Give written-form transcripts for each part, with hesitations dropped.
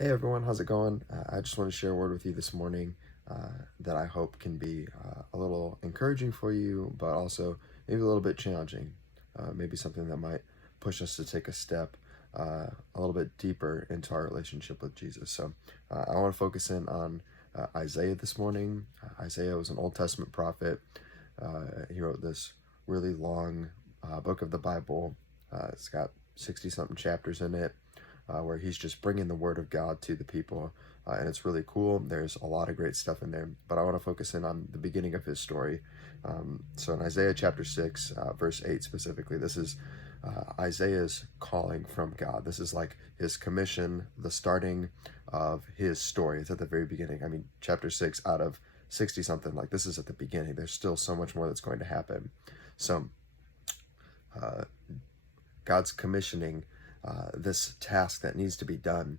Hey everyone, how's it going? I just want to share a word with you this morning that I hope can be a little encouraging for you, but also maybe a little bit challenging. Maybe something that might push us to take a step a little bit deeper into our relationship with Jesus. So I want to focus in on Isaiah this morning. Isaiah was an Old Testament prophet. He wrote this really long book of the Bible. It's got 60 something chapters in it where he's just bringing the word of God to the people. And it's really cool. There's a lot of great stuff in there, but I want to focus in on the beginning of his story. So in Isaiah chapter 6, verse 8 specifically, this is Isaiah's calling from God. This is like his commission, the starting of his story. It's at the very beginning. I mean, chapter 6 out of 60 something, like this is at the beginning. There's still so much more that's going to happen. So God's commissioning this task that needs to be done.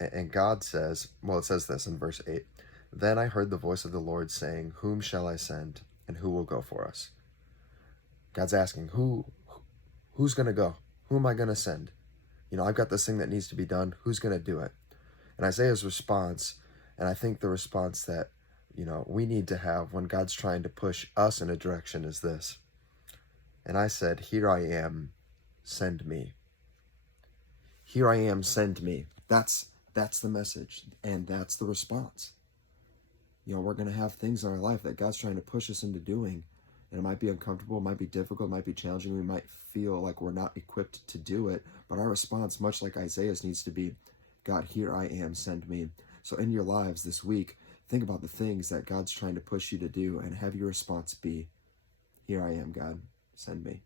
And God says, well, it says this in verse 8, "Then I heard the voice of the Lord saying, whom shall I send, and who will go for us?" God's asking, who's going to go? Who am I going to send? I've got this thing that needs to be done. Who's going to do it? And Isaiah's response, and I think the response that, we need to have when God's trying to push us in a direction is this. "And I said, here I am, send me." Here I am, send me. That's the message, and that's the response. We're going to have things in our life that God's trying to push us into doing, and it might be uncomfortable, it might be difficult, it might be challenging. We might feel like we're not equipped to do it, but our response, much like Isaiah's, needs to be, "God, here I am, send me." So in your lives this week, think about the things that God's trying to push you to do, and have your response be, "Here I am, God, send me."